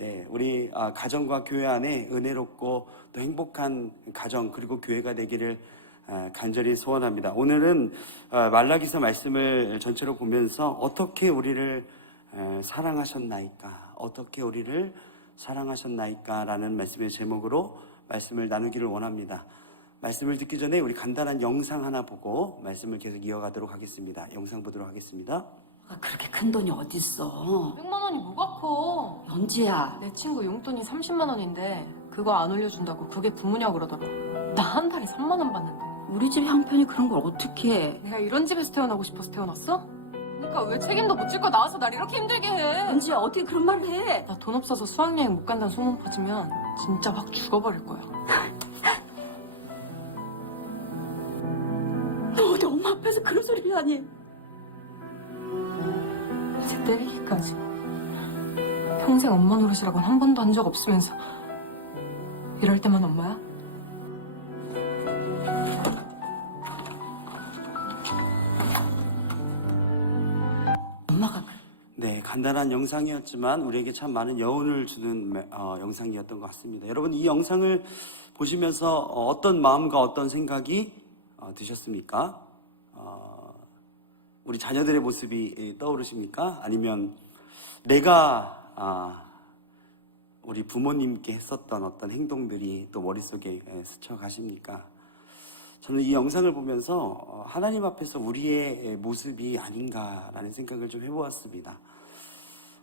네, 우리 가정과 교회 안에 은혜롭고 또 행복한 가정 그리고 교회가 되기를 간절히 소원합니다. 오늘은 말라기서 말씀을 전체로 보면서 어떻게 우리를 사랑하셨나이까, 어떻게 우리를 사랑하셨나이까 라는 말씀의 제목으로 말씀을 나누기를 원합니다. 말씀을 듣기 전에 우리 간단한 영상 하나 보고 말씀을 계속 이어가도록 하겠습니다. 영상 보도록 하겠습니다. 그렇게 큰 돈이 어딨어? 100만 원이 뭐가 커? 연지야, 내 친구 용돈이 30만 원인데 그거 안 올려준다고 그게 부모냐 그러더라. 나 한 달에 3만 원 받는데. 우리 집 형편이 그런 걸 어떻게 해? 내가 이런 집에서 태어나고 싶어서 태어났어? 그러니까 왜 책임도 못 질 거 나와서 날 이렇게 힘들게 해? 연지야, 어떻게 그런 말을 해? 나 돈 없어서 수학여행 못 간다는 소문 퍼지면 진짜 확 죽어버릴 거야. 너 어디 엄마 앞에서 그런 소리를 하니? 이제 때리기까지. 평생 엄마 노릇이라고는 한 번도 한 적 없으면서 이럴 때만 엄마야? 엄마가 네, 간단한 영상이었지만 우리에게 참 많은 여운을 주는 영상이었던 것 같습니다. 여러분, 이 영상을 보시면서 어떤 마음과 어떤 생각이 드셨습니까? 우리 자녀들의 모습이 떠오르십니까? 아니면 내가 우리 부모님께 했었던 어떤 행동들이 또 머릿속에 스쳐가십니까? 저는 이 영상을 보면서 하나님 앞에서 우리의 모습이 아닌가라는 생각을 좀 해보았습니다.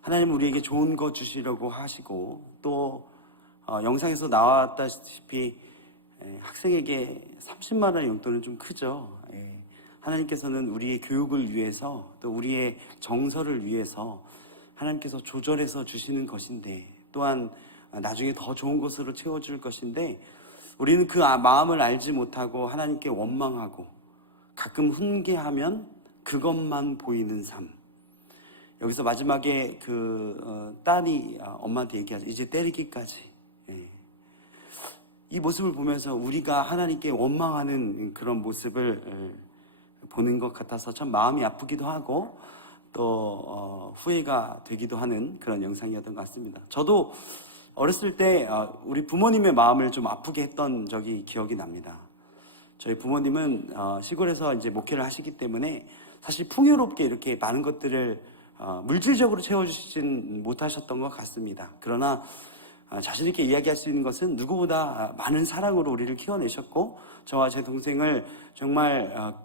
하나님은 우리에게 좋은 거 주시려고 하시고 또 영상에서 나왔다시피 학생에게 30만 원의 용돈은 좀 크죠. 하나님께서는 우리의 교육을 위해서 또 우리의 정서를 위해서 하나님께서 조절해서 주시는 것인데 또한 나중에 더 좋은 것으로 채워줄 것인데 우리는 그 마음을 알지 못하고 하나님께 원망하고 가끔 훈계하면 그것만 보이는 삶. 여기서 마지막에 딸이 엄마한테 얘기하죠. 이제 때리기까지. 이 모습을 보면서 우리가 하나님께 원망하는 그런 모습을 보는 것 같아서 참 마음이 아프기도 하고 또 후회가 되기도 하는 그런 영상이었던 것 같습니다. 저도 어렸을 때 우리 부모님의 마음을 좀 아프게 했던 적이 기억이 납니다. 저희 부모님은 시골에서 이제 목회를 하시기 때문에 사실 풍요롭게 이렇게 많은 것들을 물질적으로 채워주시진 못하셨던 것 같습니다. 그러나 자신 있게 이야기할 수 있는 것은 누구보다 많은 사랑으로 우리를 키워내셨고 저와 제 동생을 정말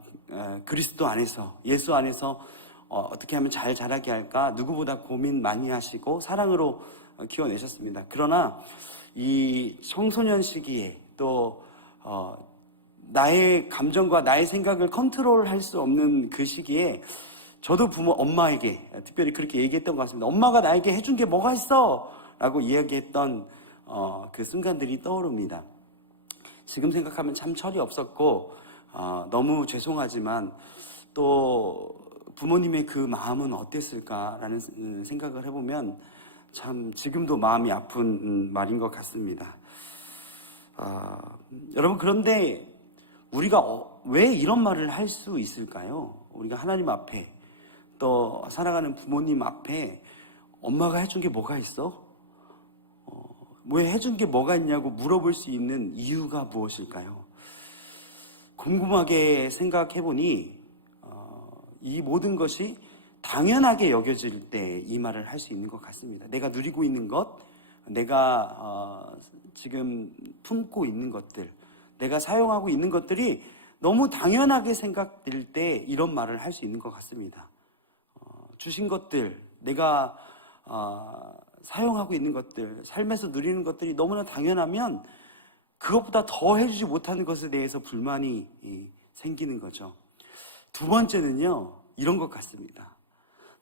그리스도 안에서 예수 안에서 어떻게 하면 잘 자라게 할까 누구보다 고민 많이 하시고 사랑으로 키워내셨습니다. 그러나 이 청소년 시기에 또 나의 감정과 나의 생각을 컨트롤할 수 없는 그 시기에 저도 엄마에게 특별히 그렇게 얘기했던 것 같습니다. 엄마가 나에게 해준 게 뭐가 있어? 라고 이야기했던 그 순간들이 떠오릅니다. 지금 생각하면 참 철이 없었고 너무 죄송하지만 또 부모님의 그 마음은 어땠을까라는 생각을 해보면 참 지금도 마음이 아픈 말인 것 같습니다. 여러분, 그런데 우리가 왜 이런 말을 할 수 있을까요? 우리가 하나님 앞에 또 사랑하는 부모님 앞에 엄마가 해준 게 뭐가 있어? 왜 해준 게 뭐가 있냐고 물어볼 수 있는 이유가 무엇일까요? 궁금하게 생각해보니 이 모든 것이 당연하게 여겨질 때 이 말을 할 수 있는 것 같습니다. 내가 누리고 있는 것, 내가 지금 품고 있는 것들, 내가 사용하고 있는 것들이 너무 당연하게 생각될 때 이런 말을 할 수 있는 것 같습니다. 주신 것들, 내가 사용하고 있는 것들, 삶에서 누리는 것들이 너무나 당연하면 그것보다 더 해주지 못하는 것에 대해서 불만이 생기는 거죠. 두 번째는요, 이런 것 같습니다.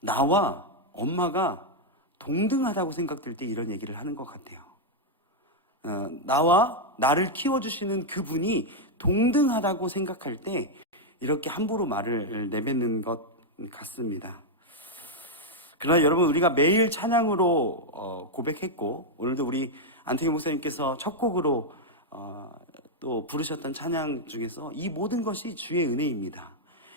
나와 엄마가 동등하다고 생각될 때 이런 얘기를 하는 것 같아요. 나와 나를 키워주시는 그분이 동등하다고 생각할 때 이렇게 함부로 말을 내뱉는 것 같습니다. 그러나 여러분, 우리가 매일 찬양으로 고백했고 오늘도 우리 안태규 목사님께서 첫 곡으로 또 부르셨던 찬양 중에서 이 모든 것이 주의 은혜입니다.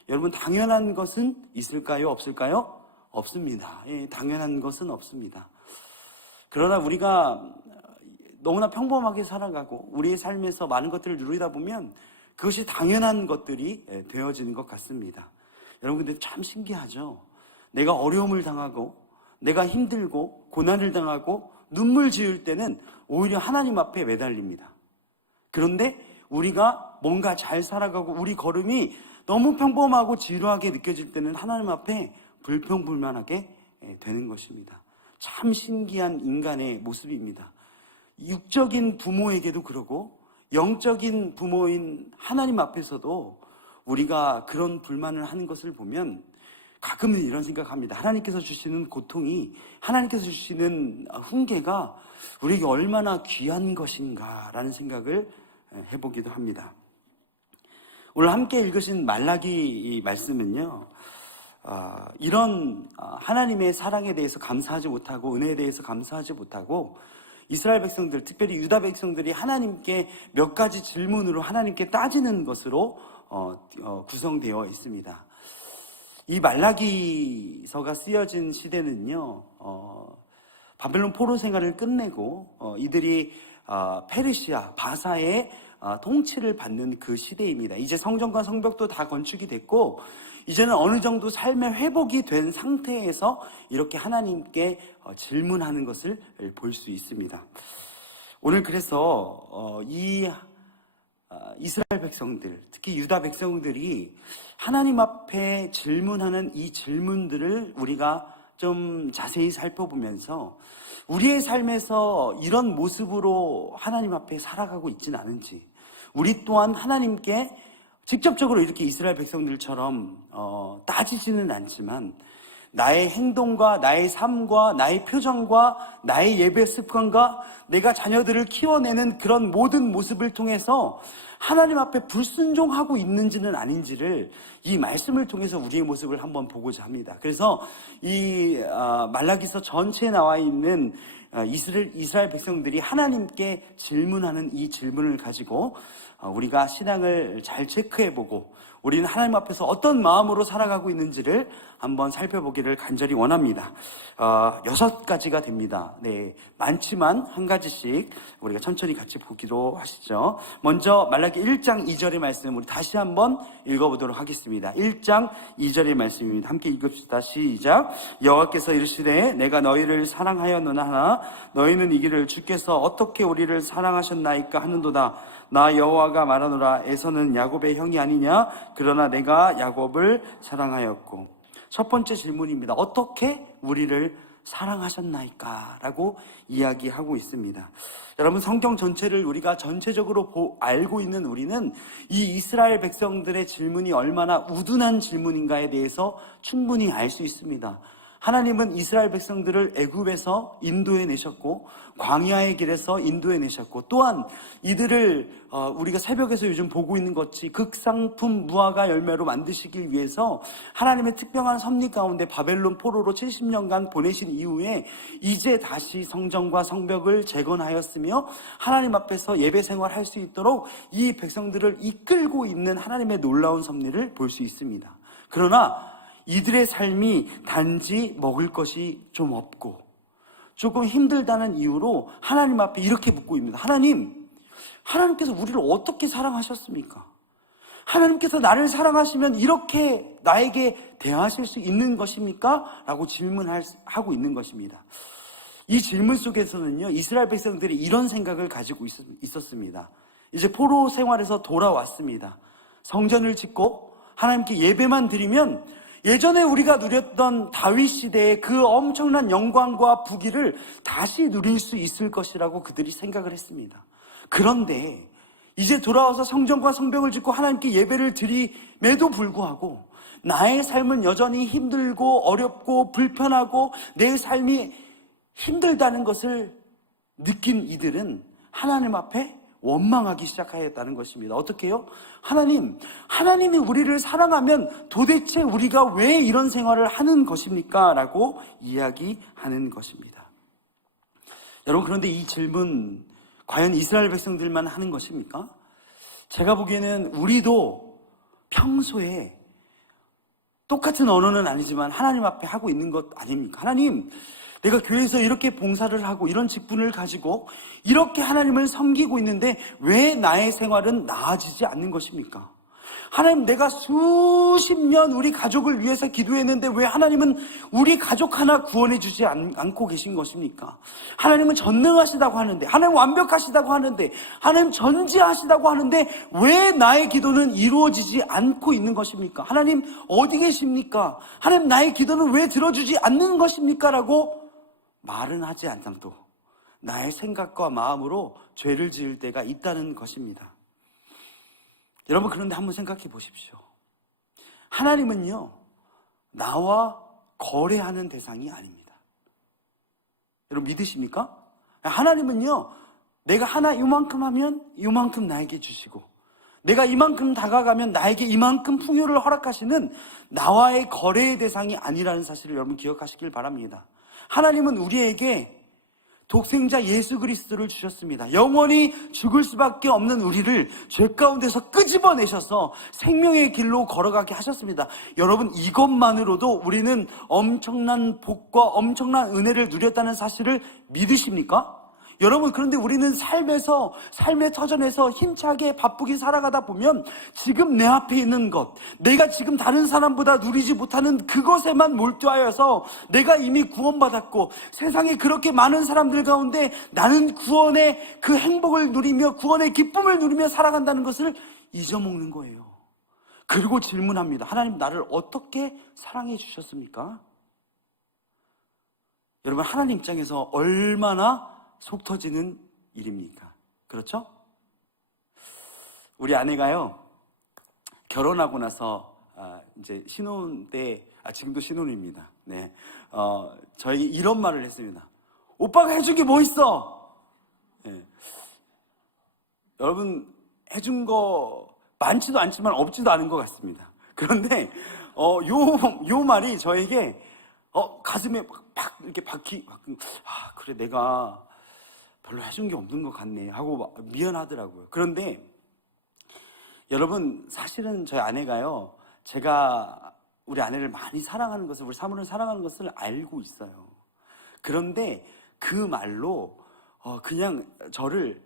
여러분, 당연한 것은 있을까요? 없을까요? 없습니다. 당연한 것은 없습니다. 그러나 우리가 너무나 평범하게 살아가고 우리의 삶에서 많은 것들을 누리다 보면 그것이 당연한 것들이 되어지는 것 같습니다. 여러분, 근데 참 신기하죠? 내가 어려움을 당하고 내가 힘들고 고난을 당하고 눈물 지을 때는 오히려 하나님 앞에 매달립니다. 그런데 우리가 뭔가 잘 살아가고 우리 걸음이 너무 평범하고 지루하게 느껴질 때는 하나님 앞에 불평불만하게 되는 것입니다. 참 신기한 인간의 모습입니다. 육적인 부모에게도 그러고 영적인 부모인 하나님 앞에서도 우리가 그런 불만을 하는 것을 보면 가끔은 이런 생각합니다. 하나님께서 주시는 고통이, 하나님께서 주시는 훈계가 우리에게 얼마나 귀한 것인가라는 생각을 해보기도 합니다. 오늘 함께 읽으신 말라기 말씀은요, 이런 하나님의 사랑에 대해서 감사하지 못하고 은혜에 대해서 감사하지 못하고 이스라엘 백성들, 특별히 유다 백성들이 하나님께 몇 가지 질문으로 하나님께 따지는 것으로 구성되어 있습니다. 이 말라기서가 쓰여진 시대는요, 바벨론 포로 생활을 끝내고 이들이 페르시아, 바사의 통치를 받는 그 시대입니다. 이제 성전과 성벽도 다 건축이 됐고 이제는 어느 정도 삶의 회복이 된 상태에서 이렇게 하나님께 질문하는 것을 볼 수 있습니다. 오늘 그래서 이 이스라엘 백성들, 특히 유다 백성들이 하나님 앞에 질문하는 이 질문들을 우리가 좀 자세히 살펴보면서 우리의 삶에서 이런 모습으로 하나님 앞에 살아가고 있지는 않은지, 우리 또한 하나님께 직접적으로 이렇게 이스라엘 백성들처럼 따지지는 않지만 나의 행동과 나의 삶과 나의 표정과 나의 예배 습관과 내가 자녀들을 키워내는 그런 모든 모습을 통해서 하나님 앞에 불순종하고 있는지는 아닌지를 이 말씀을 통해서 우리의 모습을 한번 보고자 합니다. 그래서 이 말라기서 전체에 나와 있는 이스라엘 백성들이 하나님께 질문하는 이 질문을 가지고 우리가 신앙을 잘 체크해보고 우리는 하나님 앞에서 어떤 마음으로 살아가고 있는지를 한번 살펴보기를 간절히 원합니다. 6가지가 됩니다. 네, 많지만 한 가지씩 우리가 천천히 같이 보기로 하시죠. 먼저 말라기 1장 2절의 말씀 우리 다시 한번 읽어보도록 하겠습니다. 1장 2절의 말씀입니다. 함께 읽읍시다. 시작. 여호와께서 이르시되 내가 너희를 사랑하였노나 하나 너희는 이기를 주께서 어떻게 우리를 사랑하셨나이까 하는도다. 나 여호와가 말하노라. 에서는 야곱의 형이 아니냐? 그러나 내가 야곱을 사랑하였고. 첫 번째 질문입니다. 어떻게 우리를 사랑하셨나이까? 라고 이야기하고 있습니다. 여러분, 성경 전체를 우리가 전체적으로 알고 있는 우리는 이 이스라엘 백성들의 질문이 얼마나 우둔한 질문인가에 대해서 충분히 알 수 있습니다. 하나님은 이스라엘 백성들을 애굽에서 인도해 내셨고 광야의 길에서 인도해 내셨고 또한 이들을 우리가 새벽에서 요즘 보고 있는 것이 극상품 무화과 열매로 만드시기 위해서 하나님의 특별한 섭리 가운데 바벨론 포로로 70년간 보내신 이후에 이제 다시 성전과 성벽을 재건하였으며 하나님 앞에서 예배 생활할 수 있도록 이 백성들을 이끌고 있는 하나님의 놀라운 섭리를 볼 수 있습니다. 그러나 이들의 삶이 단지 먹을 것이 좀 없고 조금 힘들다는 이유로 하나님 앞에 이렇게 묻고 있습니다. 하나님께서 우리를 어떻게 사랑하셨습니까? 하나님께서 나를 사랑하시면 이렇게 나에게 대하실 수 있는 것입니까? 라고 질문하고 있는 것입니다. 이 질문 속에서는요, 이스라엘 백성들이 이런 생각을 가지고 있었습니다. 이제 포로 생활에서 돌아왔습니다. 성전을 짓고 하나님께 예배만 드리면 예전에 우리가 누렸던 다윗 시대의 그 엄청난 영광과 부귀를 다시 누릴 수 있을 것이라고 그들이 생각을 했습니다. 그런데 이제 돌아와서 성전과 성벽을 짓고 하나님께 예배를 드림에도 불구하고 나의 삶은 여전히 힘들고 어렵고 불편하고 내 삶이 힘들다는 것을 느낀 이들은 하나님 앞에 원망하기 시작하였다는 것입니다. 어떻게 해요? 하나님이 우리를 사랑하면 도대체 우리가 왜 이런 생활을 하는 것입니까? 라고 이야기하는 것입니다. 여러분, 그런데 이 질문 과연 이스라엘 백성들만 하는 것입니까? 제가 보기에는 우리도 평소에 똑같은 언어는 아니지만 하나님 앞에 하고 있는 것 아닙니까? 하나님, 내가 교회에서 이렇게 봉사를 하고 이런 직분을 가지고 이렇게 하나님을 섬기고 있는데 왜 나의 생활은 나아지지 않는 것입니까? 하나님, 내가 수십 년 우리 가족을 위해서 기도했는데 왜 하나님은 우리 가족 하나 구원해 주지 않고 계신 것입니까? 하나님은 전능하시다고 하는데, 하나님 완벽하시다고 하는데, 하나님 전지하시다고 하는데 왜 나의 기도는 이루어지지 않고 있는 것입니까? 하나님 어디 계십니까? 하나님, 나의 기도는 왜 들어주지 않는 것입니까? 라고 말은 하지 않아도 나의 생각과 마음으로 죄를 지을 때가 있다는 것입니다. 여러분, 그런데 한번 생각해 보십시오. 하나님은요, 나와 거래하는 대상이 아닙니다. 여러분 믿으십니까? 하나님은요, 내가 하나 이만큼 하면 이만큼 나에게 주시고, 내가 이만큼 다가가면 나에게 이만큼 풍요를 허락하시는 나와의 거래의 대상이 아니라는 사실을 여러분 기억하시길 바랍니다. 하나님은 우리에게 독생자 예수 그리스도를 주셨습니다. 영원히 죽을 수밖에 없는 우리를 죄 가운데서 끄집어내셔서 생명의 길로 걸어가게 하셨습니다. 여러분, 이것만으로도 우리는 엄청난 복과 엄청난 은혜를 누렸다는 사실을 믿으십니까? 여러분, 그런데 우리는 삶의 터전에서 힘차게 바쁘게 살아가다 보면 지금 내 앞에 있는 것, 내가 지금 다른 사람보다 누리지 못하는 그것에만 몰두하여서 내가 이미 구원받았고 세상에 그렇게 많은 사람들 가운데 나는 구원의 그 행복을 누리며 구원의 기쁨을 누리며 살아간다는 것을 잊어먹는 거예요. 그리고 질문합니다. 하나님, 나를 어떻게 사랑해 주셨습니까? 여러분, 하나님 입장에서 얼마나 속 터지는 일입니까? 그렇죠? 우리 아내가요, 결혼하고 나서 이제 신혼 때, 지금도 신혼입니다. 네, 저에게 이런 말을 했습니다. 오빠가 해준 게 뭐 있어? 네. 여러분, 해준 거 많지도 않지만 없지도 않은 것 같습니다. 그런데 요 말이 저에게 가슴에 팍 이렇게 그래, 내가 별로 해준 게 없는 것 같네 하고 미안하더라고요. 그런데 여러분, 사실은 저희 아내가요, 제가 우리 아내를 많이 사랑하는 것을, 우리 사모를 사랑하는 것을 알고 있어요. 그런데 그 말로 그냥 저를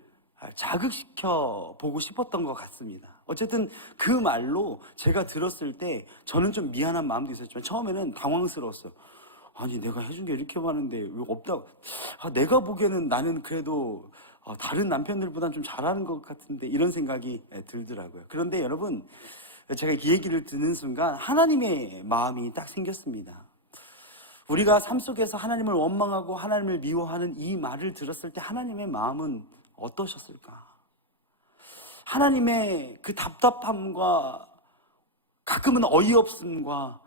자극시켜 보고 싶었던 것 같습니다. 어쨌든 그 말로 제가 들었을 때 저는 좀 미안한 마음도 있었지만 처음에는 당황스러웠어요. 아니, 내가 해준 게 이렇게 많은데 왜 없다? 내가 보기에는 나는 그래도 다른 남편들보다는 좀 잘하는 것 같은데, 이런 생각이 들더라고요. 그런데 여러분, 제가 이 얘기를 듣는 순간 하나님의 마음이 딱 생겼습니다. 우리가 삶 속에서 하나님을 원망하고 하나님을 미워하는 이 말을 들었을 때 하나님의 마음은 어떠셨을까? 하나님의 그 답답함과 가끔은 어이없음과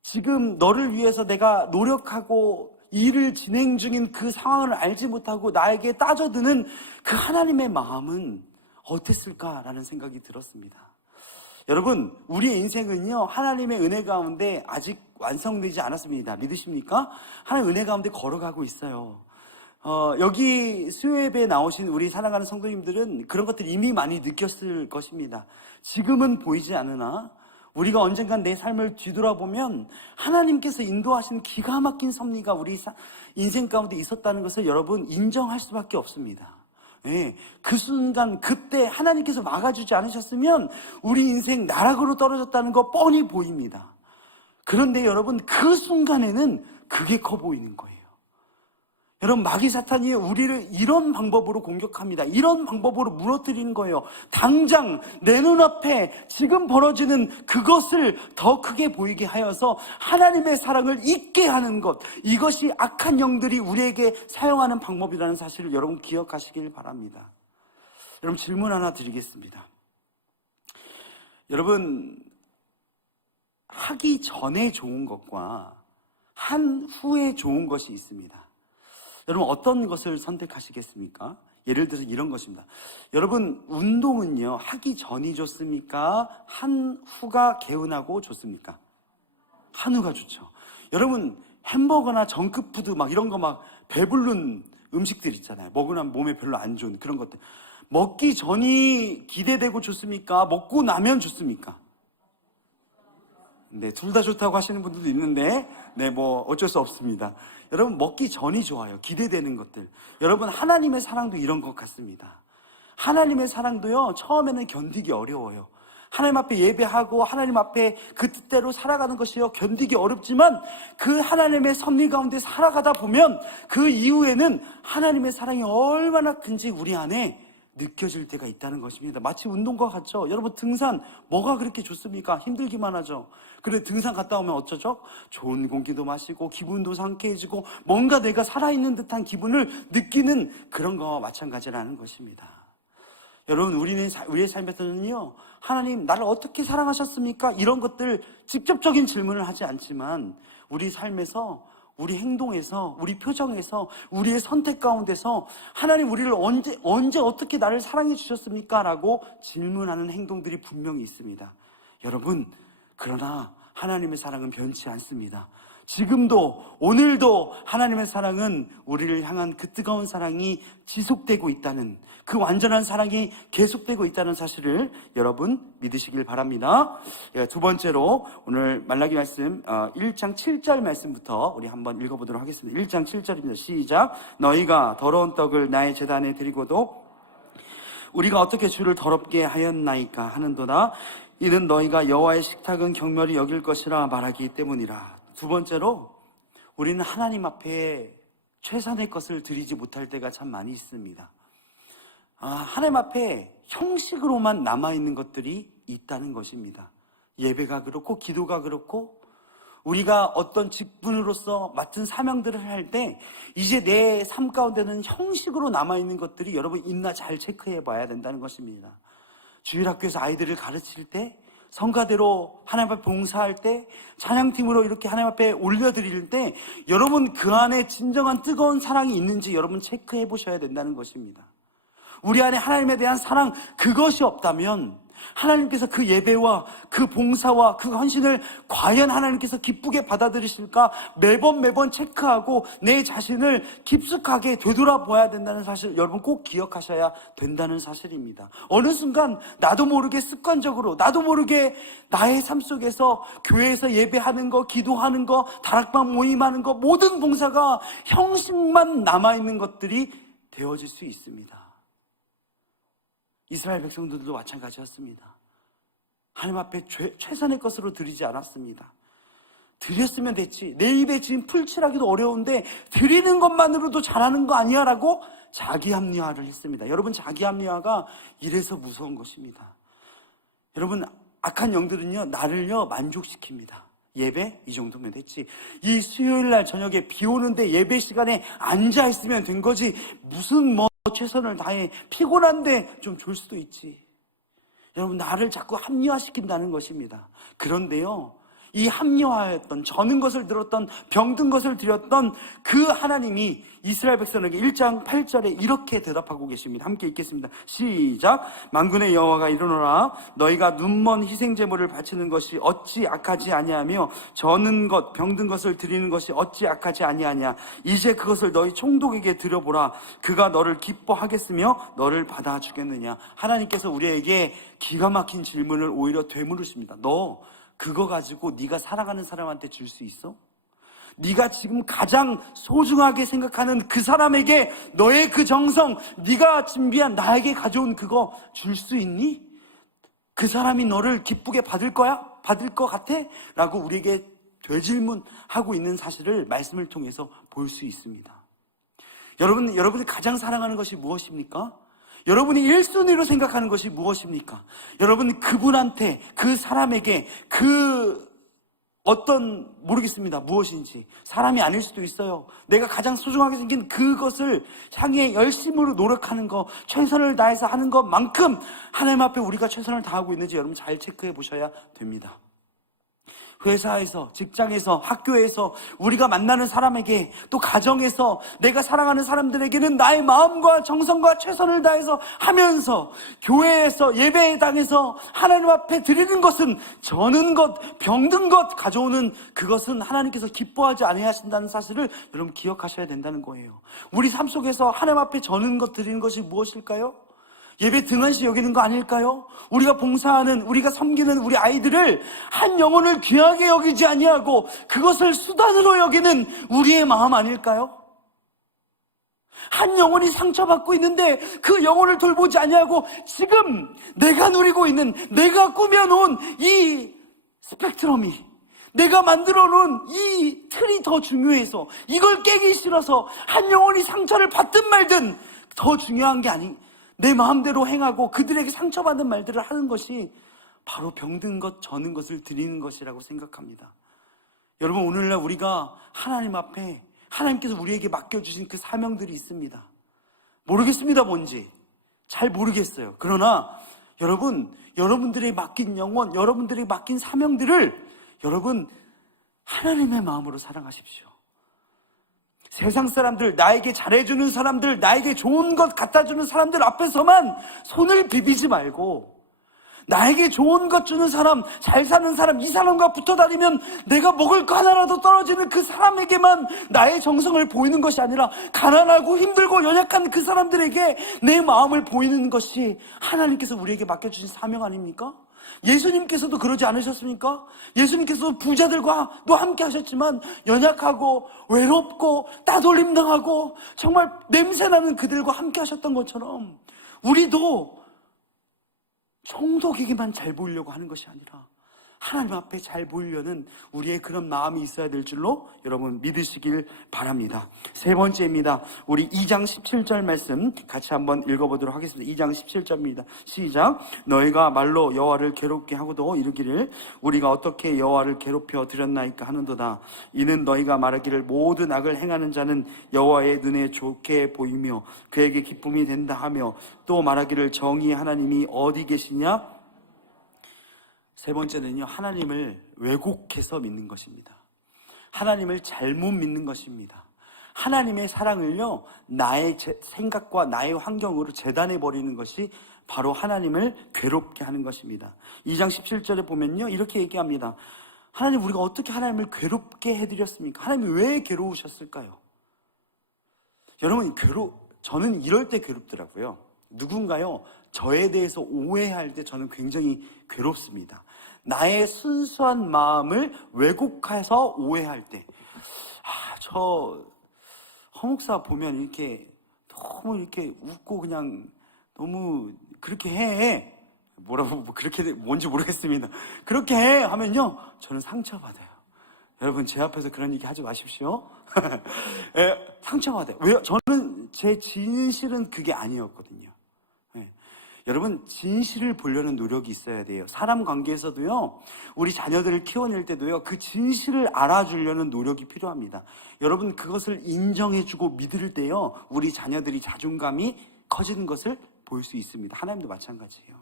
지금 너를 위해서 내가 노력하고 일을 진행 중인 그 상황을 알지 못하고 나에게 따져드는 그 하나님의 마음은 어땠을까라는 생각이 들었습니다. 여러분, 우리의 인생은요, 하나님의 은혜 가운데 아직 완성되지 않았습니다. 믿으십니까? 하나님의 은혜 가운데 걸어가고 있어요. 여기 수요예배에 나오신 우리 사랑하는 성도님들은 그런 것들 이미 많이 느꼈을 것입니다. 지금은 보이지 않으나 우리가 언젠간 내 삶을 뒤돌아보면 하나님께서 인도하신 기가 막힌 섭리가 우리 인생 가운데 있었다는 것을 여러분 인정할 수밖에 없습니다. 예, 그 순간 그때 하나님께서 막아주지 않으셨으면 우리 인생 나락으로 떨어졌다는 거 뻔히 보입니다. 그런데 여러분, 그 순간에는 그게 커 보이는 거예요. 여러분, 마귀 사탄이 우리를 이런 방법으로 공격합니다. 이런 방법으로 무너뜨리는 거예요. 당장 내 눈앞에 지금 벌어지는 그것을 더 크게 보이게 하여서 하나님의 사랑을 잊게 하는 것, 이것이 악한 영들이 우리에게 사용하는 방법이라는 사실을 여러분 기억하시길 바랍니다. 여러분, 질문 하나 드리겠습니다. 여러분, 하기 전에 좋은 것과 한 후에 좋은 것이 있습니다. 여러분, 어떤 것을 선택하시겠습니까? 예를 들어서 이런 것입니다. 여러분, 운동은요, 하기 전이 좋습니까? 한 후가 개운하고 좋습니까? 한 후가 좋죠. 여러분, 햄버거나 정크푸드 막 이런 거 막 배부른 음식들 있잖아요. 먹으면 몸에 별로 안 좋은 그런 것들. 먹기 전이 기대되고 좋습니까? 먹고 나면 좋습니까? 네, 둘 다 좋다고 하시는 분들도 있는데, 네, 뭐 어쩔 수 없습니다. 여러분, 먹기 전이 좋아요. 기대되는 것들. 여러분, 하나님의 사랑도 이런 것 같습니다. 하나님의 사랑도요, 처음에는 견디기 어려워요. 하나님 앞에 예배하고 하나님 앞에 그 뜻대로 살아가는 것이요, 견디기 어렵지만 그 하나님의 섭리 가운데 살아가다 보면 그 이후에는 하나님의 사랑이 얼마나 큰지 우리 안에 느껴질 때가 있다는 것입니다. 마치 운동과 같죠? 여러분, 등산 뭐가 그렇게 좋습니까? 힘들기만 하죠. 그래, 등산 갔다 오면 어쩌죠? 좋은 공기도 마시고 기분도 상쾌해지고 뭔가 내가 살아있는 듯한 기분을 느끼는 그런 거와 마찬가지라는 것입니다. 여러분, 우리의 삶에서는요, 하나님 나를 어떻게 사랑하셨습니까? 이런 것들 직접적인 질문을 하지 않지만 우리 삶에서, 우리 행동에서, 우리 표정에서, 우리의 선택 가운데서 하나님 우리를 언제 어떻게 나를 사랑해 주셨습니까? 라고 질문하는 행동들이 분명히 있습니다. 여러분, 그러나 하나님의 사랑은 변치 않습니다. 지금도, 오늘도 하나님의 사랑은 우리를 향한 그 뜨거운 사랑이 지속되고 있다는, 그 완전한 사랑이 계속되고 있다는 사실을 여러분 믿으시길 바랍니다. 두 번째로 오늘 말라기 말씀 1장 7절 말씀부터 우리 한번 읽어보도록 하겠습니다. 1장 7절입니다. 시작. 너희가 더러운 떡을 나의 제단에 드리고도 우리가 어떻게 주를 더럽게 하였나이까 하는도다. 이는 너희가 여호와의 식탁은 경멸히 여길 것이라 말하기 때문이라. 두 번째로, 우리는 하나님 앞에 최선의 것을 드리지 못할 때가 참 많이 있습니다. 하나님 앞에 형식으로만 남아있는 것들이 있다는 것입니다. 예배가 그렇고 기도가 그렇고 우리가 어떤 직분으로서 맡은 사명들을 할 때 이제 내 삶 가운데는 형식으로 남아있는 것들이 여러분 있나 잘 체크해 봐야 된다는 것입니다. 주일학교에서 아이들을 가르칠 때, 성가대로 하나님 앞에 봉사할 때, 찬양팀으로 이렇게 하나님 앞에 올려드릴 때 여러분 그 안에 진정한 뜨거운 사랑이 있는지 여러분 체크해 보셔야 된다는 것입니다. 우리 안에 하나님에 대한 사랑, 그것이 없다면 하나님께서 그 예배와 그 봉사와 그 헌신을 과연 하나님께서 기쁘게 받아들이실까 매번 체크하고 내 자신을 깊숙하게 되돌아봐야 된다는 사실, 여러분 꼭 기억하셔야 된다는 사실입니다. 어느 순간 나도 모르게 습관적으로, 나도 모르게 나의 삶 속에서 교회에서 예배하는 거, 기도하는 거, 다락방 모임하는 거, 모든 봉사가 형식만 남아있는 것들이 되어질 수 있습니다. 이스라엘 백성들도 마찬가지였습니다. 하나님 앞에 최선의 것으로 드리지 않았습니다. 드렸으면 됐지. 내 입에 지금 풀칠하기도 어려운데 드리는 것만으로도 잘하는 거 아니야? 라고 자기 합리화를 했습니다. 여러분, 자기 합리화가 이래서 무서운 것입니다. 여러분, 악한 영들은요, 나를요 만족시킵니다. 예배? 이 정도면 됐지. 이 수요일날 저녁에 비 오는데 예배 시간에 앉아있으면 된 거지. 무슨 최선을 다해 피곤한데 좀 졸 수도 있지. 여러분, 나를 자꾸 합리화시킨다는 것입니다. 그런데요, 이 합리화였던, 저는 것을 들었던, 병든 것을 드렸던 그 하나님이 이스라엘 백성에게 1장 8절에 이렇게 대답하고 계십니다. 함께 읽겠습니다. 시작. 만군의 여호와가 이르노라. 너희가 눈먼 희생제물을 바치는 것이 어찌 악하지 아니하며 저는 것, 병든 것을 드리는 것이 어찌 악하지 아니하냐. 이제 그것을 너희 총독에게 드려보라. 그가 너를 기뻐하겠으며 너를 받아주겠느냐. 하나님께서 우리에게 기가 막힌 질문을 오히려 되물으십니다. 너 그거 가지고 네가 사랑하는 사람한테 줄 수 있어? 네가 지금 가장 소중하게 생각하는 그 사람에게 너의 그 정성, 네가 준비한 나에게 가져온 그거 줄 수 있니? 그 사람이 너를 기쁘게 받을 거야? 받을 것 같아? 라고 우리에게 되질문하고 있는 사실을 말씀을 통해서 볼 수 있습니다. 여러분이 가장 사랑하는 것이 무엇입니까? 여러분이 1순위로 생각하는 것이 무엇입니까? 여러분, 그분한테, 그 사람에게, 모르겠습니다. 무엇인지. 사람이 아닐 수도 있어요. 내가 가장 소중하게 생긴 그것을 향해 열심으로 노력하는 것, 최선을 다해서 하는 것만큼 하나님 앞에 우리가 최선을 다하고 있는지 여러분 잘 체크해 보셔야 됩니다. 회사에서, 직장에서, 학교에서 우리가 만나는 사람에게, 또 가정에서 내가 사랑하는 사람들에게는 나의 마음과 정성과 최선을 다해서 하면서, 교회에서, 예배당에서 하나님 앞에 드리는 것은 저는 것, 병든 것 가져오는 그것은 하나님께서 기뻐하지 아니하신다는 사실을 여러분 기억하셔야 된다는 거예요. 우리 삶 속에서 하나님 앞에 저는 것 드리는 것이 무엇일까요? 예배 등한시 여기는 거 아닐까요? 우리가 봉사하는, 우리가 섬기는 우리 아이들을 한 영혼을 귀하게 여기지 아니하고 그것을 수단으로 여기는 우리의 마음 아닐까요? 한 영혼이 상처받고 있는데 그 영혼을 돌보지 아니하고 지금 내가 누리고 있는, 내가 꾸며놓은 이 스펙트럼이, 내가 만들어놓은 이 틀이 더 중요해서 이걸 깨기 싫어서 한 영혼이 상처를 받든 말든 더 중요한 게 아닌, 내 마음대로 행하고 그들에게 상처받는 말들을 하는 것이 바로 병든 것, 저는 것을 드리는 것이라고 생각합니다. 여러분, 오늘날 우리가 하나님 앞에 하나님께서 우리에게 맡겨주신 그 사명들이 있습니다. 모르겠습니다, 뭔지. 잘 모르겠어요. 그러나 여러분, 여러분들에게 맡긴 영혼, 여러분들에게 맡긴 사명들을 여러분 하나님의 마음으로 사랑하십시오. 세상 사람들, 나에게 잘해주는 사람들, 나에게 좋은 것 갖다주는 사람들 앞에서만 손을 비비지 말고, 나에게 좋은 것 주는 사람, 잘 사는 사람, 이 사람과 붙어 다니면 내가 먹을 거 하나라도 떨어지는 그 사람에게만 나의 정성을 보이는 것이 아니라 가난하고 힘들고 연약한 그 사람들에게 내 마음을 보이는 것이 하나님께서 우리에게 맡겨주신 사명 아닙니까? 예수님께서도 그러지 않으셨습니까? 예수님께서도 부자들과도 함께 하셨지만 연약하고 외롭고 따돌림당하고 정말 냄새나는 그들과 함께 하셨던 것처럼 우리도 총독에게만 잘 보이려고 하는 것이 아니라 하나님 앞에 잘 보이려는 우리의 그런 마음이 있어야 될 줄로 여러분 믿으시길 바랍니다. 세 번째입니다. 우리 2장 17절 말씀 같이 한번 읽어보도록 하겠습니다. 2장 17절입니다. 시작. 너희가 말로 여호와를 괴롭게 하고도 이르기를 우리가 어떻게 여호와를 괴롭혀 드렸나이까 하는도다. 이는 너희가 말하기를 모든 악을 행하는 자는 여호와의 눈에 좋게 보이며 그에게 기쁨이 된다 하며 또 말하기를 정의의 하나님이 어디 계시냐. 세 번째는요, 하나님을 왜곡해서 믿는 것입니다. 하나님을 잘못 믿는 것입니다. 하나님의 사랑을요, 나의 생각과 나의 환경으로 재단해버리는 것이 바로 하나님을 괴롭게 하는 것입니다. 2장 17절에 보면요, 이렇게 얘기합니다. 하나님, 우리가 어떻게 하나님을 괴롭게 해드렸습니까? 하나님이 왜 괴로우셨을까요? 여러분, 저는 이럴 때 괴롭더라고요. 누군가요, 저에 대해서 오해할 때 저는 굉장히 괴롭습니다. 나의 순수한 마음을 왜곡해서 오해할 때, 저 허목사 보면 이렇게 너무 이렇게 웃고 그냥 너무 그렇게 해. 뭐라고 그렇게 뭔지 모르겠습니다. 그렇게 해 하면요, 저는 상처받아요. 여러분, 제 앞에서 그런 얘기 하지 마십시오. 상처받아요. 왜요? 저는 제 진실은 그게 아니었거든요. 여러분, 진실을 보려는 노력이 있어야 돼요. 사람 관계에서도요, 우리 자녀들을 키워낼 때도요, 그 진실을 알아주려는 노력이 필요합니다. 여러분, 그것을 인정해주고 믿을 때요, 우리 자녀들이 자존감이 커지는 것을 볼 수 있습니다. 하나님도 마찬가지예요.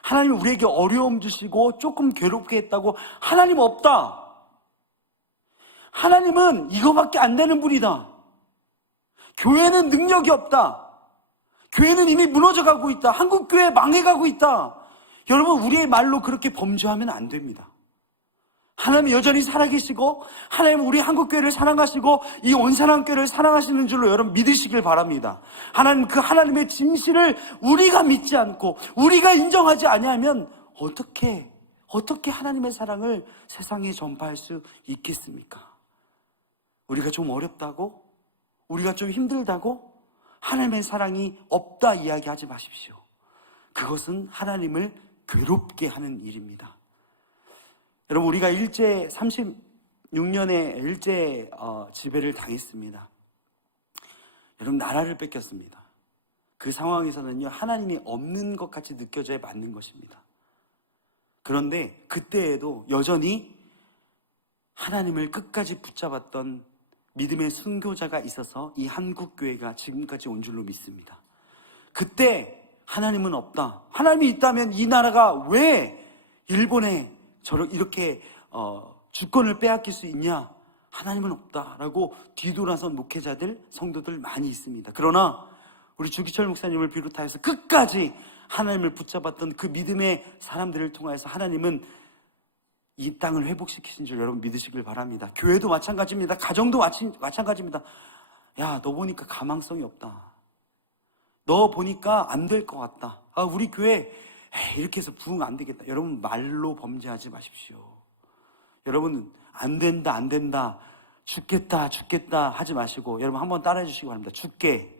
하나님 우리에게 어려움 주시고 조금 괴롭게 했다고 하나님 없다. 하나님은 이거밖에 안 되는 분이다. 교회는 능력이 없다. 교회는 이미 무너져가고 있다. 한국교회 망해가고 있다. 여러분, 우리의 말로 그렇게 범죄하면 안 됩니다. 하나님이 여전히 살아계시고 하나님은 우리 한국교회를 사랑하시고 이 온사랑교회를 사랑하시는 줄로 여러분 믿으시길 바랍니다. 하나님, 그 하나님의 진실을 우리가 믿지 않고 우리가 인정하지 아니하면 어떻게 하나님의 사랑을 세상에 전파할 수 있겠습니까? 우리가 좀 어렵다고? 우리가 좀 힘들다고? 하나님의 사랑이 없다 이야기하지 마십시오. 그것은 하나님을 괴롭게 하는 일입니다. 여러분, 우리가 36년의 일제 지배를 당했습니다. 여러분, 나라를 뺏겼습니다. 그 상황에서는요, 하나님이 없는 것 같이 느껴져야 맞는 것입니다. 그런데 그때에도 여전히 하나님을 끝까지 붙잡았던 믿음의 순교자가 있어서 이 한국교회가 지금까지 온 줄로 믿습니다. 그때 하나님은 없다. 하나님이 있다면 이 나라가 왜 일본에 이렇게 주권을 빼앗길 수 있냐? 하나님은 없다라고 뒤돌아선 목회자들, 성도들 많이 있습니다. 그러나 우리 주기철 목사님을 비롯하여서 끝까지 하나님을 붙잡았던 그 믿음의 사람들을 통해서 하나님은 이 땅을 회복시키신 줄 여러분 믿으시길 바랍니다. 교회도 마찬가지입니다. 가정도 마찬가지입니다. 야, 너 보니까 가망성이 없다. 너 보니까 안 될 것 같다. 아, 우리 교회 이렇게 해서 부흥 안 되겠다. 여러분 말로 범죄하지 마십시오. 여러분 안 된다 안 된다 죽겠다 죽겠다 하지 마시고 여러분 한번 따라해 주시기 바랍니다. 죽게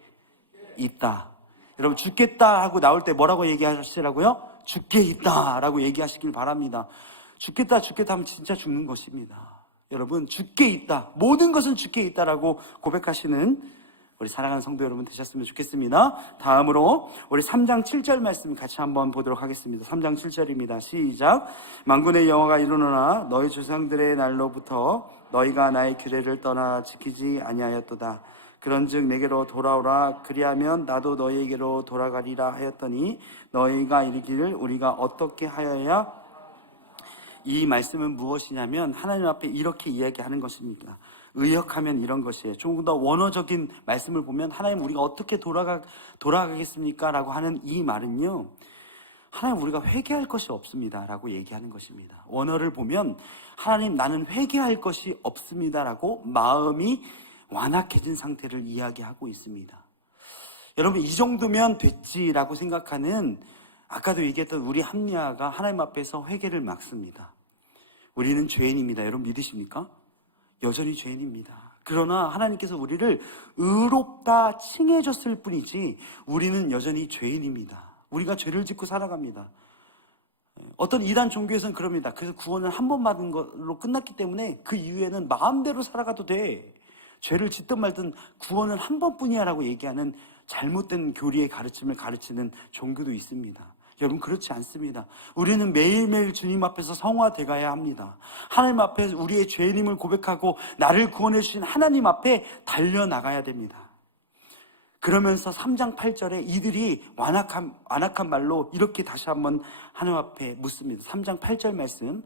있다. 여러분 죽겠다 하고 나올 때 뭐라고 얘기하시라고요? 죽게 있다 라고 얘기하시길 바랍니다. 죽겠다 죽겠다 하면 진짜 죽는 것입니다. 여러분 죽게 있다. 모든 것은 죽게 있다라고 고백하시는 우리 사랑하는 성도 여러분 되셨으면 좋겠습니다. 다음으로 우리 3장 7절 말씀 같이 한번 보도록 하겠습니다. 3장 7절입니다. 시작. 만군의 여호와가 이르노나 너희 조상들의 날로부터 너희가 나의 규례를 떠나 지키지 아니하였도다. 그런즉 내게로 돌아오라. 그리하면 나도 너희에게로 돌아가리라 하였더니 너희가 이르기를 우리가 어떻게 하여야. 이 말씀은 무엇이냐면 하나님 앞에 이렇게 이야기하는 것입니다. 의역하면 이런 것이에요. 조금 더 원어적인 말씀을 보면 하나님 우리가 어떻게 돌아가겠습니까? 라고 하는 이 말은요, 하나님 우리가 회개할 것이 없습니다 라고 얘기하는 것입니다. 원어를 보면 하나님 나는 회개할 것이 없습니다 라고 마음이 완악해진 상태를 이야기하고 있습니다. 여러분 이 정도면 됐지라고 생각하는 아까도 얘기했던 우리 합리화가 하나님 앞에서 회개를 막습니다. 우리는 죄인입니다. 여러분 믿으십니까? 여전히 죄인입니다. 그러나 하나님께서 우리를 의롭다 칭해줬을 뿐이지 우리는 여전히 죄인입니다. 우리가 죄를 짓고 살아갑니다. 어떤 이단 종교에서는 그럽니다. 그래서 구원을 한 번 받은 걸로 끝났기 때문에 그 이후에는 마음대로 살아가도 돼. 죄를 짓든 말든 구원은 한 번뿐이야 라고 얘기하는 잘못된 교리의 가르침을 가르치는 종교도 있습니다. 여러분 그렇지 않습니다. 우리는 매일매일 주님 앞에서 성화돼 가야 합니다. 하나님 앞에 우리의 죄인임을 고백하고 나를 구원해 주신 하나님 앞에 달려나가야 됩니다. 그러면서 3장 8절에 이들이 완악한 말로 이렇게 다시 한번 하나님 앞에 묻습니다. 3장 8절 말씀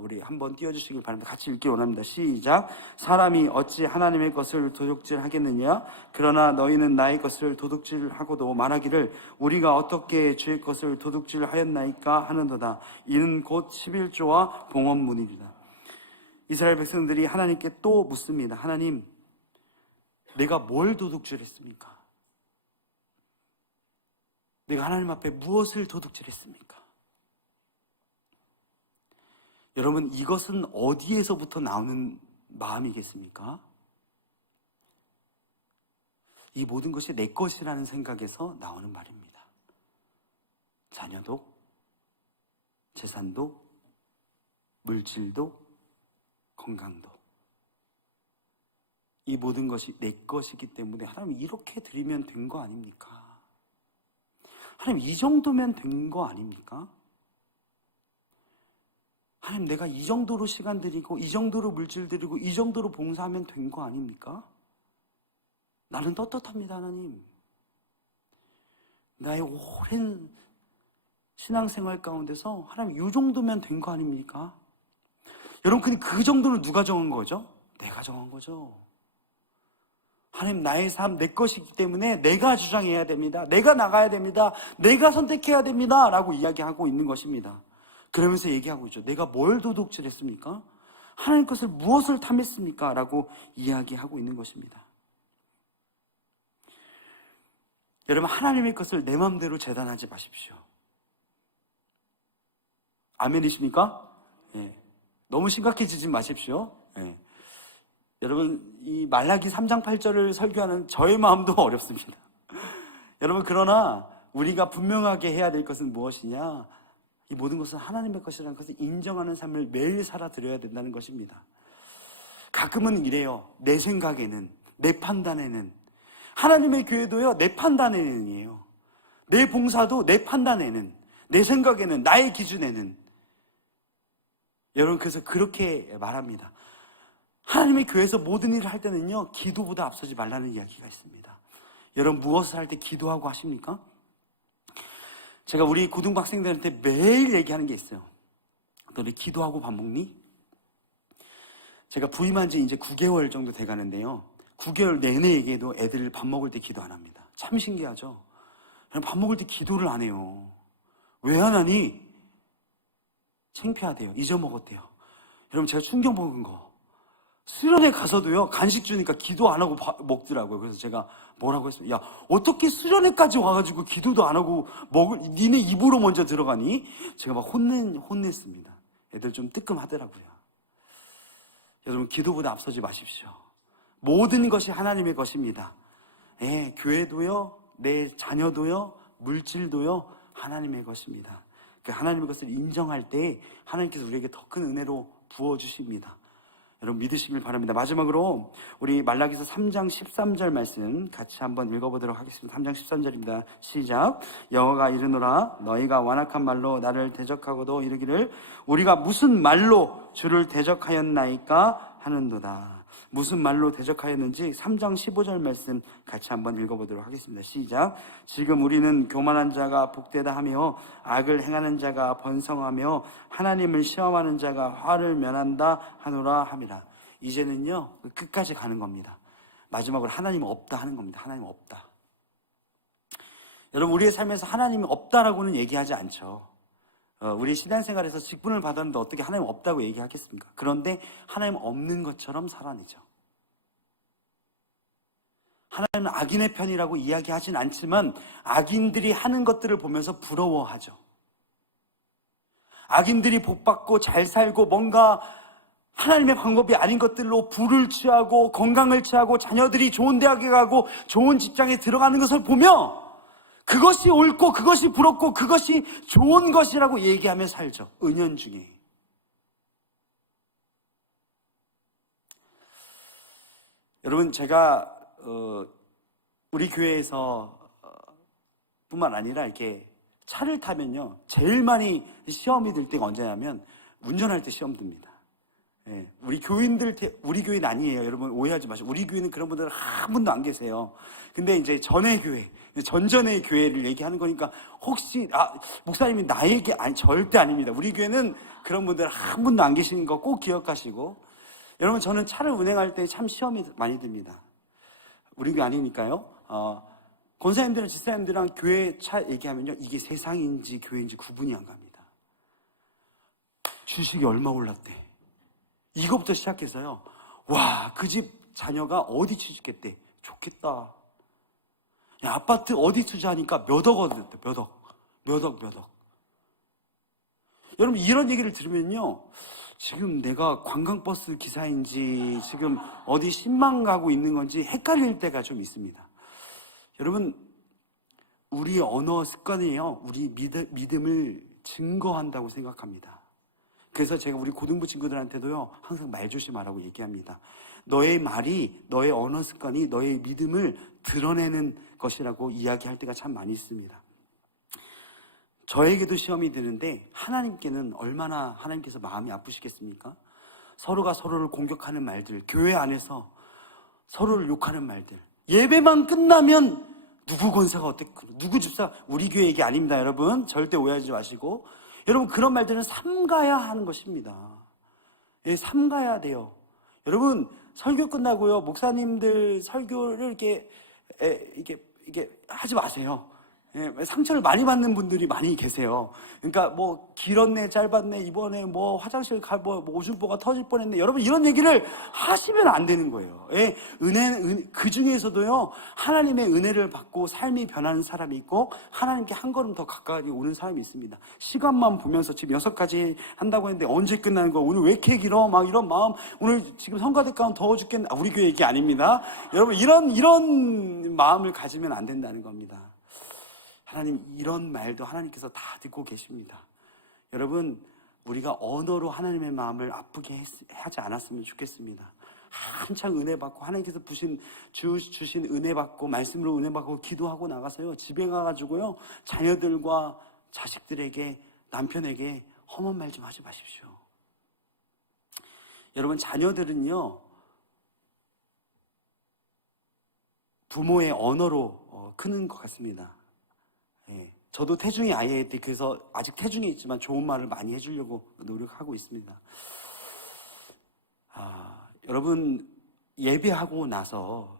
우리 한번 띄워주시길 바랍니다. 같이 읽기 원합니다. 시작. 사람이 어찌 하나님의 것을 도둑질하겠느냐? 그러나 너희는 나의 것을 도둑질하고도 말하기를 우리가 어떻게 주의 것을 도둑질하였나이까 하는도다. 이는 곧 11조와 봉헌문이리라. 이스라엘 백성들이 하나님께 또 묻습니다. 하나님, 내가 뭘 도둑질했습니까? 내가 하나님 앞에 무엇을 도둑질했습니까? 여러분 이것은 어디에서부터 나오는 마음이겠습니까? 이 모든 것이 내 것이라는 생각에서 나오는 말입니다. 자녀도, 재산도, 물질도, 건강도 이 모든 것이 내 것이기 때문에 하나님 이렇게 드리면 된 거 아닙니까? 하나님 이 정도면 된 거 아닙니까? 하나님 내가 이 정도로 시간 드리고 이 정도로 물질 드리고 이 정도로 봉사하면 된 거 아닙니까? 나는 떳떳합니다. 하나님 나의 오랜 신앙생활 가운데서 하나님 이 정도면 된 거 아닙니까? 여러분 근데 그 정도는 누가 정한 거죠? 내가 정한 거죠. 하나님 나의 삶 내 것이기 때문에 내가 주장해야 됩니다. 내가 나가야 됩니다. 내가 선택해야 됩니다 라고 이야기하고 있는 것입니다. 그러면서 얘기하고 있죠. 내가 뭘 도둑질했습니까? 하나님 것을 무엇을 탐했습니까? 라고 이야기하고 있는 것입니다. 여러분 하나님의 것을 내 마음대로 재단하지 마십시오. 아멘이십니까? 예. 너무 심각해지지 마십시오. 예. 여러분 이 말라기 3장 8절을 설교하는 저의 마음도 어렵습니다. 여러분 그러나 우리가 분명하게 해야 될 것은 무엇이냐? 이 모든 것은 하나님의 것이라는 것을 인정하는 삶을 매일 살아드려야 된다는 것입니다. 가끔은 이래요. 내 생각에는, 내 판단에는. 하나님의 교회도요, 내 판단에는이에요. 내 봉사도 내 판단에는, 내 생각에는, 나의 기준에는. 여러분 그래서 그렇게 말합니다. 하나님의 교회에서 모든 일을 할 때는요, 기도보다 앞서지 말라는 이야기가 있습니다. 여러분 무엇을 할 때 기도하고 하십니까? 제가 우리 고등부 학생들한테 매일 얘기하는 게 있어요. 너네 기도하고 밥 먹니? 제가 부임한 지 이제 9개월 정도 돼 가는데요. 9개월 내내 얘기해도 애들 밥 먹을 때 기도 안 합니다. 참 신기하죠? 밥 먹을 때 기도를 안 해요. 왜 안 하니? 창피하대요. 잊어먹었대요. 여러분 제가 충격 먹은 거. 수련회 가서도요, 간식 주니까 기도 안 하고 먹더라고요. 그래서 제가 뭐라고 했어요? 야, 어떻게 수련회까지 와가지고 기도도 안 하고 니네 입으로 먼저 들어가니? 제가 막 혼냈습니다. 애들 좀 뜨끔하더라고요. 여러분, 기도보다 앞서지 마십시오. 모든 것이 하나님의 것입니다. 예, 교회도요, 내 자녀도요, 물질도요, 하나님의 것입니다. 그 하나님의 것을 인정할 때 하나님께서 우리에게 더 큰 은혜로 부어주십니다. 여러분 믿으시길 바랍니다. 마지막으로 우리 말라기서 3장 13절 말씀 같이 한번 읽어보도록 하겠습니다. 3장 13절입니다. 시작. 여호와가 이르노라 너희가 완악한 말로 나를 대적하고도 이르기를 우리가 무슨 말로 주를 대적하였나이까 하는도다. 무슨 말로 대적하였는지 3장 15절 말씀 같이 한번 읽어보도록 하겠습니다. 시작. 지금 우리는 교만한 자가 복되다 하며 악을 행하는 자가 번성하며 하나님을 시험하는 자가 화를 면한다 하노라 함이라. 이제는요 끝까지 가는 겁니다. 마지막으로 하나님은 없다 하는 겁니다. 하나님은 없다. 여러분 우리의 삶에서 하나님이 없다라고는 얘기하지 않죠. 우리 신앙생활에서 직분을 받았는데 어떻게 하나님 없다고 얘기하겠습니까? 그런데 하나님 없는 것처럼 살아내죠. 하나님은 악인의 편이라고 이야기하진 않지만 악인들이 하는 것들을 보면서 부러워하죠. 악인들이 복받고 잘 살고 뭔가 하나님의 방법이 아닌 것들로 부를 취하고 건강을 취하고 자녀들이 좋은 대학에 가고 좋은 직장에 들어가는 것을 보며 그것이 옳고 그것이 부럽고 그것이 좋은 것이라고 얘기하며 살죠. 은연중에. 여러분 제가 우리 교회에서 뿐만 아니라 이렇게 차를 타면요 제일 많이 시험이 들 때가 언제냐면 운전할 때 시험 듭니다. 예, 우리 교회는 아니에요. 여러분 오해하지 마시고 우리 교회는 그런 분들 한 분도 안 계세요. 근데 이제 전의 교회, 전전의 교회를 얘기하는 거니까 혹시 목사님이 나에게 아니 절대 아닙니다. 우리 교회는 그런 분들 한 분도 안 계시는 거 꼭 기억하시고 여러분 저는 차를 운행할 때 참 시험이 많이 듭니다. 우리 교회 아니니까요. 권사님들은 집사님들이랑 교회 차 얘기하면요 이게 세상인지 교회인지 구분이 안 갑니다. 주식이 얼마 올랐대. 이것부터 시작해서요. 와, 그 집 자녀가 어디 취직했대. 좋겠다. 야, 아파트 어디 투자하니까 몇 억 얻었대. 몇 억. 여러분 이런 얘기를 들으면요. 지금 내가 관광버스 기사인지 지금 어디 신망 가고 있는 건지 헷갈릴 때가 좀 있습니다. 여러분 우리의 언어 습관이에요. 우리 믿음을 증거한다고 생각합니다. 그래서 제가 우리 고등부 친구들한테도요 항상 말 조심하라고 얘기합니다. 너의 말이 너의 언어 습관이 너의 믿음을 드러내는 것이라고 이야기할 때가 참 많이 있습니다. 저에게도 시험이 드는데 하나님께는 얼마나 하나님께서 마음이 아프시겠습니까? 서로가 서로를 공격하는 말들, 교회 안에서 서로를 욕하는 말들, 예배만 끝나면 누구 권사가 어땠고 누구 집사, 우리 교회 얘기 아닙니다. 여러분 절대 오해하지 마시고 여러분 그런 말들은 삼가야 하는 것입니다. 예, 삼가야 돼요. 여러분 설교 끝나고요 목사님들 설교를 이렇게 하지 마세요. 예, 상처를 많이 받는 분들이 많이 계세요. 그러니까 뭐 길었네 짧았네 이번에 뭐 화장실 뭐 오줌보가 터질 뻔했네. 여러분 이런 얘기를 하시면 안 되는 거예요. 예, 그 중에서도요 하나님의 은혜를 받고 삶이 변하는 사람이 있고 하나님께 한 걸음 더 가까이 오는 사람이 있습니다. 시간만 보면서 지금 6가지 한다고 했는데 언제 끝나는 거 오늘 왜 이렇게 길어 막 이런 마음 오늘 지금 성가대 가면 더워 죽겠네. 우리 교회 얘기 아닙니다. 여러분 이런 마음을 가지면 안 된다는 겁니다. 하나님 이런 말도 하나님께서 다 듣고 계십니다. 여러분 우리가 언어로 하나님의 마음을 아프게 하지 않았으면 좋겠습니다. 한창 은혜 받고 하나님께서 주신 은혜 받고 말씀으로 은혜 받고 기도하고 나가서요 집에 가가지고요 자녀들과 자식들에게 남편에게 험한 말 좀 하지 마십시오. 여러분 자녀들은요 부모의 언어로 크는 것 같습니다. 예, 저도 태중이 아이일 때 그래서 아직 태중에 있지만 좋은 말을 많이 해주려고 노력하고 있습니다. 여러분 예배하고 나서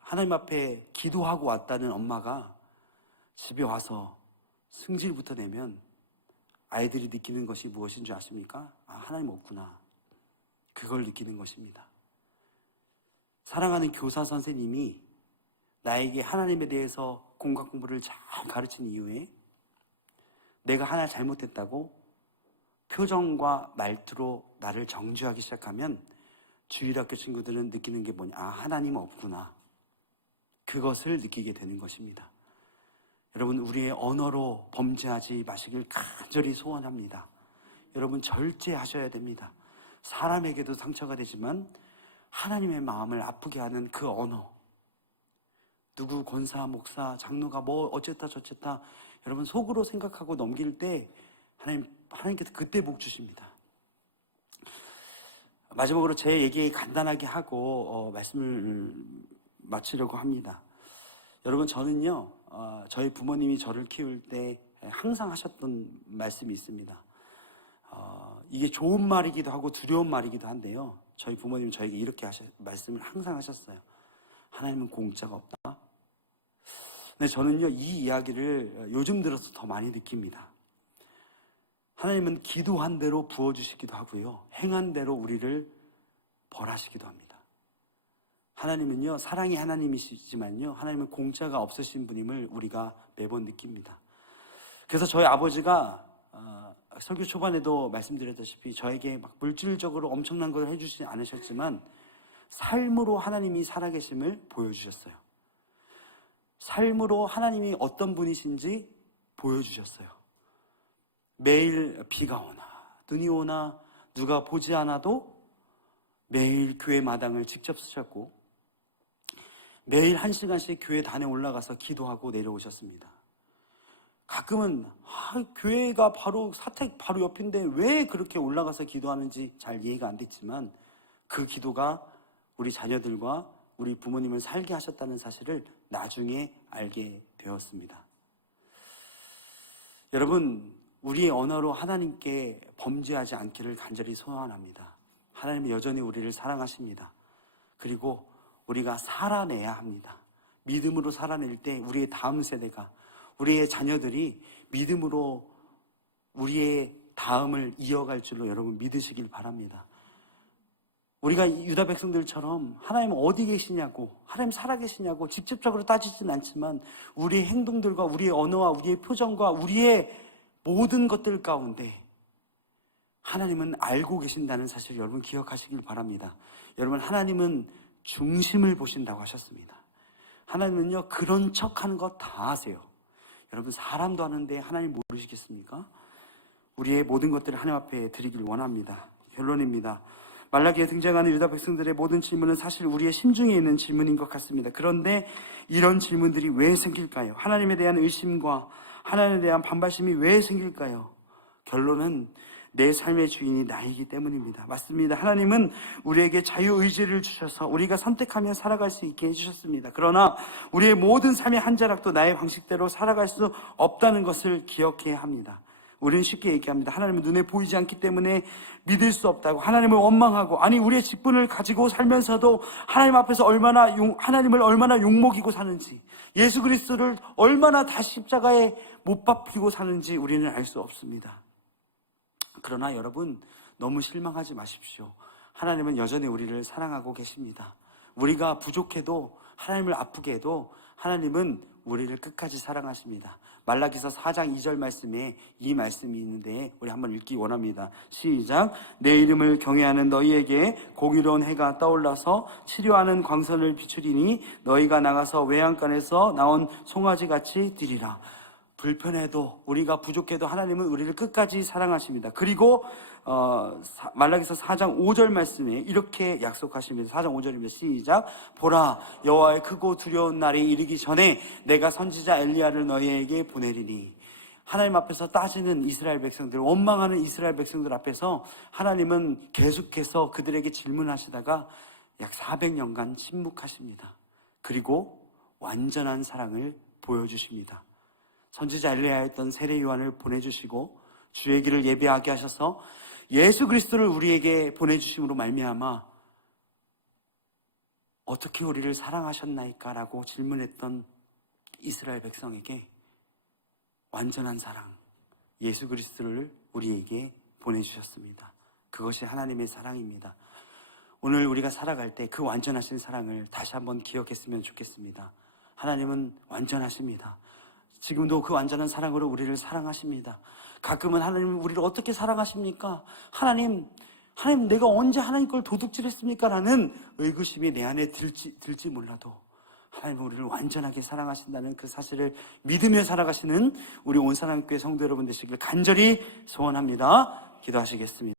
하나님 앞에 기도하고 왔다는 엄마가 집에 와서 승질부터 내면 아이들이 느끼는 것이 무엇인 줄 아십니까? 하나님 없구나. 그걸 느끼는 것입니다. 사랑하는 교사 선생님이 나에게 하나님에 대해서 공각 공부를 잘 가르친 이후에 내가 하나 잘못했다고 표정과 말투로 나를 정죄하기 시작하면 주일학교 친구들은 느끼는 게 뭐냐? 아, 하나님 없구나. 그것을 느끼게 되는 것입니다. 여러분, 우리의 언어로 범죄하지 마시길 간절히 소원합니다. 여러분, 절제하셔야 됩니다. 사람에게도 상처가 되지만 하나님의 마음을 아프게 하는 그 언어, 누구 권사, 목사, 장로가 뭐 어쨌다 저쨌다 여러분 속으로 생각하고 넘길 때 하나님께서 그때 복 주십니다. 마지막으로 제 얘기 간단하게 하고 말씀을 마치려고 합니다. 여러분, 저는요 저희 부모님이 저를 키울 때 항상 하셨던 말씀이 있습니다. 이게 좋은 말이기도 하고 두려운 말이기도 한데요, 저희 부모님은 저에게 이렇게 말씀을 항상 하셨어요. 하나님은 공짜가 없다. 근데 저는요 이 이야기를 요즘 들어서 더 많이 느낍니다. 하나님은 기도한 대로 부어주시기도 하고요, 행한 대로 우리를 벌하시기도 합니다. 하나님은요 사랑의 하나님이시지만요, 하나님은 공짜가 없으신 분임을 우리가 매번 느낍니다. 그래서 저희 아버지가 설교 초반에도 말씀드렸다시피 저에게 막 물질적으로 엄청난 걸 해주시지 않으셨지만 삶으로 하나님이 살아계심을 보여주셨어요. 삶으로 하나님이 어떤 분이신지 보여주셨어요. 매일 비가 오나 눈이 오나 누가 보지 않아도 매일 교회 마당을 직접 쓰셨고 매일 1시간씩 교회 단에 올라가서 기도하고 내려오셨습니다. 가끔은 교회가 바로 사택 바로 옆인데 왜 그렇게 올라가서 기도하는지 잘 이해가 안 됐지만 그 기도가 우리 자녀들과 우리 부모님을 살게 하셨다는 사실을 나중에 알게 되었습니다. 여러분, 우리의 언어로 하나님께 범죄하지 않기를 간절히 소원합니다. 하나님은 여전히 우리를 사랑하십니다. 그리고 우리가 살아내야 합니다. 믿음으로 살아낼 때 우리의 다음 세대가, 우리의 자녀들이 믿음으로 우리의 다음을 이어갈 줄로 여러분 믿으시길 바랍니다. 우리가 유다 백성들처럼 하나님 어디 계시냐고, 하나님 살아계시냐고 직접적으로 따지진 않지만 우리의 행동들과 우리의 언어와 우리의 표정과 우리의 모든 것들 가운데 하나님은 알고 계신다는 사실을 여러분 기억하시길 바랍니다. 여러분, 하나님은 중심을 보신다고 하셨습니다. 하나님은요 그런 척하는 거 다 아세요. 여러분, 사람도 하는데 하나님 모르시겠습니까? 우리의 모든 것들을 하나님 앞에 드리길 원합니다. 결론입니다. 말라기에 등장하는 유다 백성들의 모든 질문은 사실 우리의 심중에 있는 질문인 것 같습니다. 그런데 이런 질문들이 왜 생길까요? 하나님에 대한 의심과 하나님에 대한 반발심이 왜 생길까요? 결론은 내 삶의 주인이 나이기 때문입니다. 맞습니다. 하나님은 우리에게 자유의지를 주셔서 우리가 선택하며 살아갈 수 있게 해주셨습니다. 그러나 우리의 모든 삶의 한 자락도 나의 방식대로 살아갈 수 없다는 것을 기억해야 합니다. 우리는 쉽게 얘기합니다. 하나님은 눈에 보이지 않기 때문에 믿을 수 없다고, 하나님을 원망하고, 아니 우리의 직분을 가지고 살면서도 하나님 앞에서 하나님을 얼마나 욕먹이고 사는지, 예수 그리스도를 얼마나 다시 십자가에 못 박히고 사는지 우리는 알 수 없습니다. 그러나 여러분, 너무 실망하지 마십시오. 하나님은 여전히 우리를 사랑하고 계십니다. 우리가 부족해도, 하나님을 아프게 해도 하나님은 우리를 끝까지 사랑하십니다. 말라기서 4장 2절 말씀에 이 말씀이 있는데 우리 한번 읽기 원합니다. 시작. 내 이름을 경외하는 너희에게 공의로운 해가 떠올라서 치료하는 광선을 비추리니 너희가 나가서 외양간에서 나온 송아지같이 되리라. 불편해도, 우리가 부족해도 하나님은 우리를 끝까지 사랑하십니다. 그리고 말라기서 4장 5절 말씀에 이렇게 약속하십니다. 4장 5절입니다. 시작. 보라, 여호와의 크고 두려운 날이 이르기 전에 내가 선지자 엘리야를 너희에게 보내리니. 하나님 앞에서 따지는 이스라엘 백성들, 원망하는 이스라엘 백성들 앞에서 하나님은 계속해서 그들에게 질문하시다가 약 400년간 침묵하십니다. 그리고 완전한 사랑을 보여주십니다. 선지자 엘리야였던 세례 요한을 보내주시고 주의 길을 예배하게 하셔서 예수 그리스도를 우리에게 보내주심으로 말미암아 어떻게 우리를 사랑하셨나이까? 라고 질문했던 이스라엘 백성에게 완전한 사랑, 예수 그리스도를 우리에게 보내주셨습니다. 그것이 하나님의 사랑입니다. 오늘 우리가 살아갈 때 그 완전하신 사랑을 다시 한번 기억했으면 좋겠습니다. 하나님은 완전하십니다. 지금도 그 완전한 사랑으로 우리를 사랑하십니다. 가끔은 하나님은 우리를 어떻게 사랑하십니까? 하나님 내가 언제 하나님 걸 도둑질했습니까? 라는 의구심이 내 안에 들지 몰라도 하나님은 우리를 완전하게 사랑하신다는 그 사실을 믿으며 살아가시는 우리 온사랑교회 성도 여러분 되시길 간절히 소원합니다. 기도하시겠습니다.